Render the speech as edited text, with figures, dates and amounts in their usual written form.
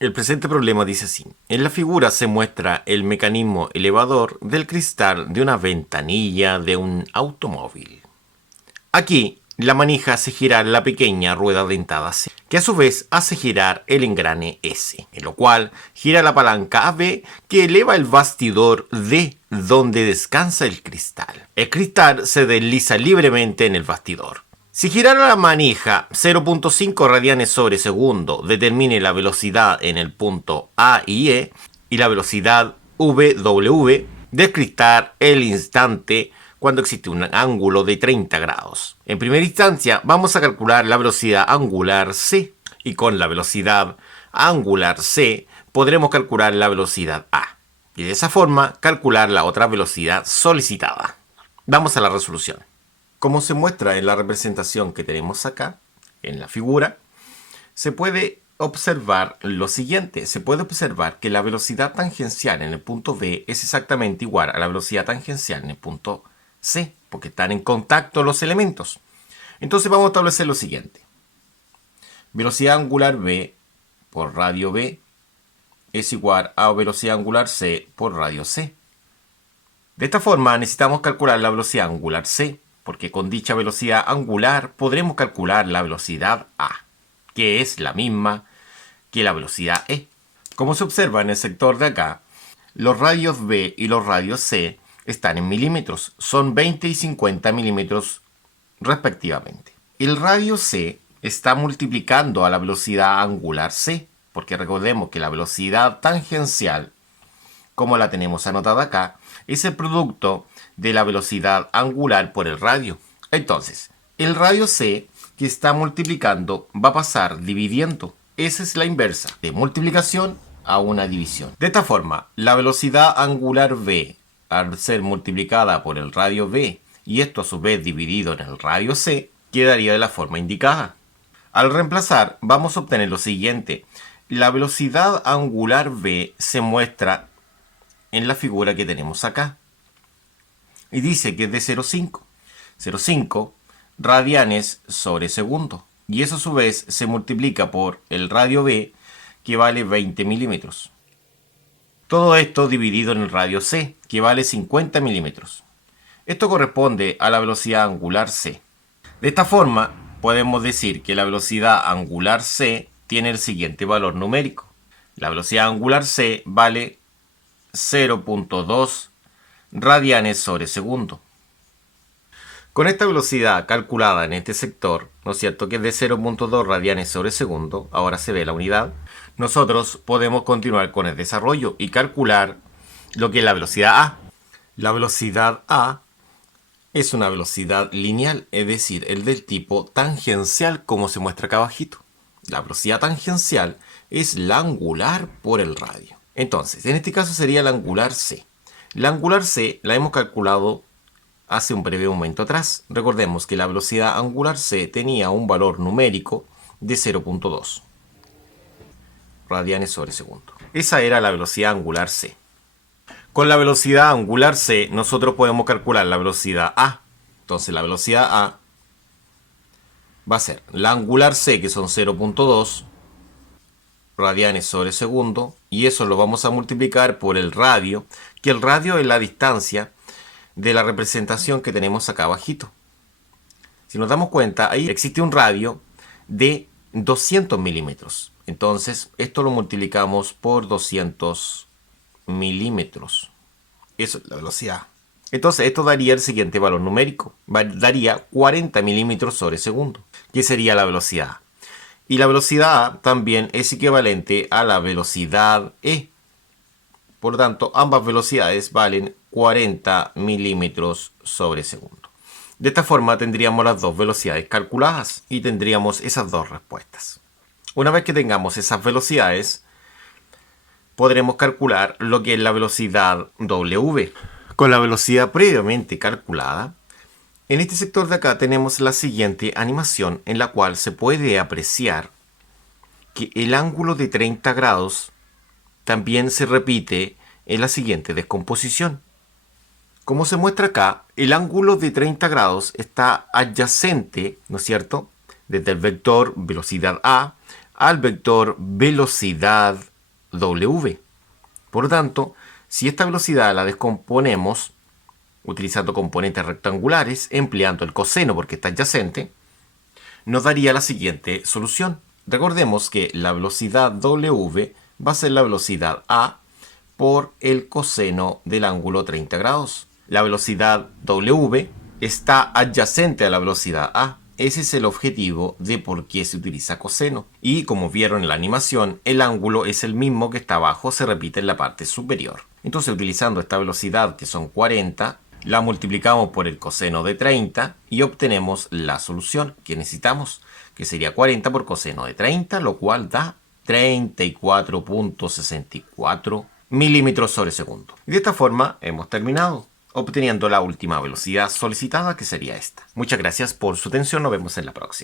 El presente problema dice así. En la figura se muestra el mecanismo elevador del cristal de una ventanilla de un automóvil. Aquí, la manija hace girar la pequeña rueda dentada C, que a su vez hace girar el engrane S, en lo cual gira la palanca AB que eleva el bastidor D donde descansa el cristal. El cristal se desliza libremente en el bastidor. Si girara la manija 0.5 radianes sobre segundo determine la velocidad en el punto A y E y la velocidad VW del cristal el instante cuando existe un ángulo de 30 grados. En primera instancia vamos a calcular la velocidad angular C y con la velocidad angular C podremos calcular la velocidad A y de esa forma calcular la otra velocidad solicitada. Vamos a la resolución. Como se muestra en la representación que tenemos acá, en la figura, se puede observar lo siguiente. Se puede observar que la velocidad tangencial en el punto B es exactamente igual a la velocidad tangencial en el punto C, porque están en contacto los elementos. Entonces vamos a establecer lo siguiente. Velocidad angular B por radio B es igual a velocidad angular C por radio C. De esta forma necesitamos calcular la velocidad angular C, porque con dicha velocidad angular podremos calcular la velocidad A, que es la misma que la velocidad E. Como se observa en el sector de acá, los radios B y los radios C están en milímetros, son 20 y 50 milímetros respectivamente. El radio C está multiplicando a la velocidad angular C, porque recordemos que la velocidad tangencial, como la tenemos anotada acá, es el producto de la velocidad angular por el radio. Entonces, el radio C que está multiplicando va a pasar dividiendo. Esa es la inversa de multiplicación a una división. De esta forma, la velocidad angular V, al ser multiplicada por el radio B y esto a su vez dividido en el radio C, quedaría de la forma indicada. Al reemplazar, vamos a obtener lo siguiente. La velocidad angular V se muestra en la figura que tenemos acá. Y dice que es de 0,5. 0,5 radianes sobre segundo. Y eso a su vez se multiplica por el radio B, que vale 20 milímetros. Todo esto dividido en el radio C, que vale 50 milímetros. Esto corresponde a la velocidad angular C. De esta forma, podemos decir que la velocidad angular C tiene el siguiente valor numérico. La velocidad angular C vale 0.2 radianes sobre segundo. Con esta velocidad calculada en este sector, ¿no es cierto?, que es de 0.2 radianes sobre segundo, ahora se ve la unidad, nosotros podemos continuar con el desarrollo y calcular lo que es la velocidad A. La velocidad A es una velocidad lineal, es decir, el del tipo tangencial como se muestra acá abajito. La velocidad tangencial es la angular por el radio. Entonces, en este caso sería la angular C. La angular C la hemos calculado hace un breve momento atrás. Recordemos que la velocidad angular C tenía un valor numérico de 0.2 radianes sobre segundo. Esa era la velocidad angular C. Con la velocidad angular C nosotros podemos calcular la velocidad A. Entonces la velocidad A va a ser la angular C, que son 0.2 radianes sobre segundo, y eso lo vamos a multiplicar por el radio, que el radio es la distancia de la representación que tenemos acá abajito. Si nos damos cuenta, ahí existe un radio de 200 milímetros. Entonces, esto lo multiplicamos por 200 milímetros. Eso es la velocidad. Entonces, esto daría el siguiente valor numérico. Daría 40 milímetros sobre segundo, que sería la velocidad. Y la velocidad A también es equivalente a la velocidad E. Por lo tanto, ambas velocidades valen 40 milímetros sobre segundo. De esta forma tendríamos las dos velocidades calculadas y tendríamos esas dos respuestas. Una vez que tengamos esas velocidades, podremos calcular lo que es la velocidad W. Con la velocidad previamente calculada, en este sector de acá tenemos la siguiente animación en la cual se puede apreciar que el ángulo de 30 grados también se repite en la siguiente descomposición. Como se muestra acá, el ángulo de 30 grados está adyacente, ¿no es cierto?, desde el vector velocidad A al vector velocidad w. Por lo tanto, si esta velocidad la descomponemos utilizando componentes rectangulares, empleando el coseno porque está adyacente, nos daría la siguiente solución. Recordemos que la velocidad w va a ser la velocidad a por el coseno del ángulo 30 grados. La velocidad w está adyacente a la velocidad a. Ese es el objetivo de por qué se utiliza coseno. Y como vieron en la animación, el ángulo es el mismo que está abajo, se repite en la parte superior. Entonces, utilizando esta velocidad, que son 40, la multiplicamos por el coseno de 30 y obtenemos la solución que necesitamos, que sería 40 por coseno de 30, lo cual da 34.64 milímetros sobre segundo. Y de esta forma hemos terminado, obteniendo la última velocidad solicitada, que sería esta. Muchas gracias por su atención, nos vemos en la próxima.